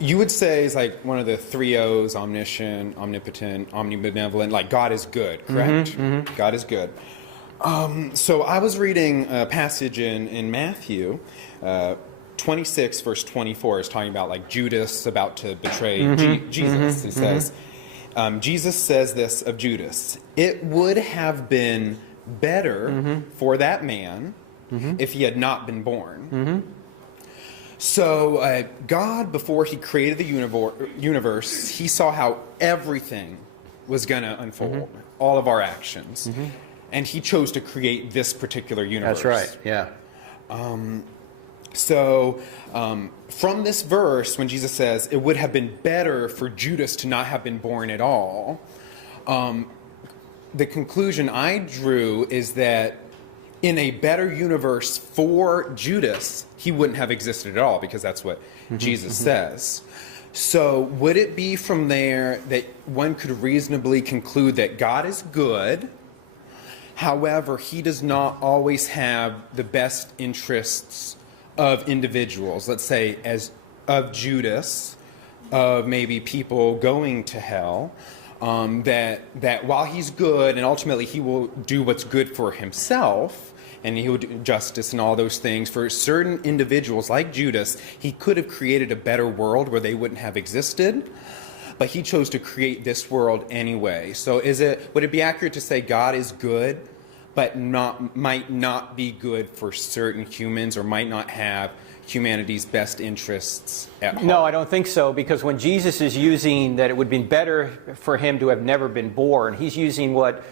you would say is like one of the three O's: omniscient, omnipotent, omnibenevolent. Like God is good, correct? God is good. So I was reading a passage in Matthew 26, verse 24, is talking about like Judas about to betray Jesus. He says, Jesus says this of Judas: "It would have been better for that man if he had not been born." So God, before he created the universe, he saw how everything was going to unfold, all of our actions. And he chose to create this particular universe. That's right, yeah. So from this verse, when Jesus says, it would have been better for Judas to not have been born at all, the conclusion I drew is that in a better universe for Judas, he wouldn't have existed at all, because that's what Jesus says. So would it be from there that one could reasonably conclude that God is good, however, he does not always have the best interests of individuals, let's say as of Judas, of maybe people going to hell, that while he's good and ultimately he will do what's good for himself, and he will do justice and all those things, for certain individuals like Judas, he could have created a better world where they wouldn't have existed, but he chose to create this world anyway. So would it be accurate to say God is good, but might not be good for certain humans, or might not have humanity's best interests at heart? No, I don't think so, because when Jesus is using that it would be better for him to have never been born, he's using what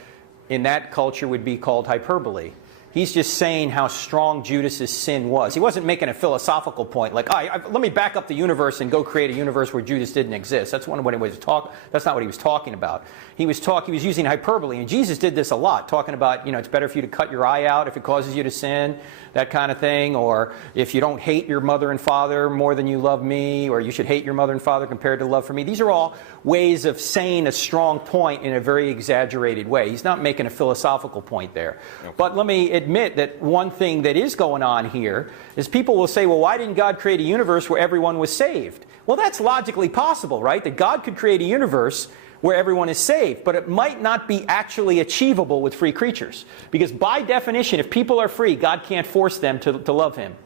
in that culture would be called hyperbole. He's just saying how strong Judas's sin was. He wasn't making a philosophical point like, let me back up the universe and go create a universe where Judas didn't exist. That's not what he was talking about. He was using hyperbole, and Jesus did this a lot, talking about, it's better for you to cut your eye out if it causes you to sin, that kind of thing, or if you don't hate your mother and father more than you love me, or you should hate your mother and father compared to love for me. These are all ways of saying a strong point in a very exaggerated way. He's not making a philosophical point there. Okay. But let me admit that one thing that is going on here is people will say, well, why didn't God create a universe where everyone was saved? Well, that's logically possible, right? That God could create a universe where everyone is saved, but it might not be actually achievable with free creatures. Because by definition, if people are free, God can't force them to love him.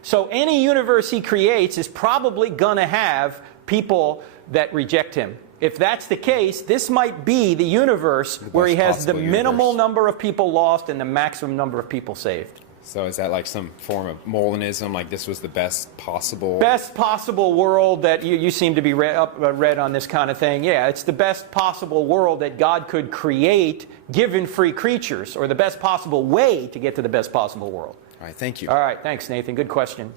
So any universe he creates is probably going to have people that reject him. If that's the case, this might be the universe where he has the minimal number of people lost and the maximum number of people saved. So is that like some form of Molinism, like this was the best possible... Best possible world that you seem to be read on this kind of thing. Yeah, it's the best possible world that God could create given free creatures, or the best possible way to get to the best possible world. All right, thank you. All right, thanks, Nathan. Good question.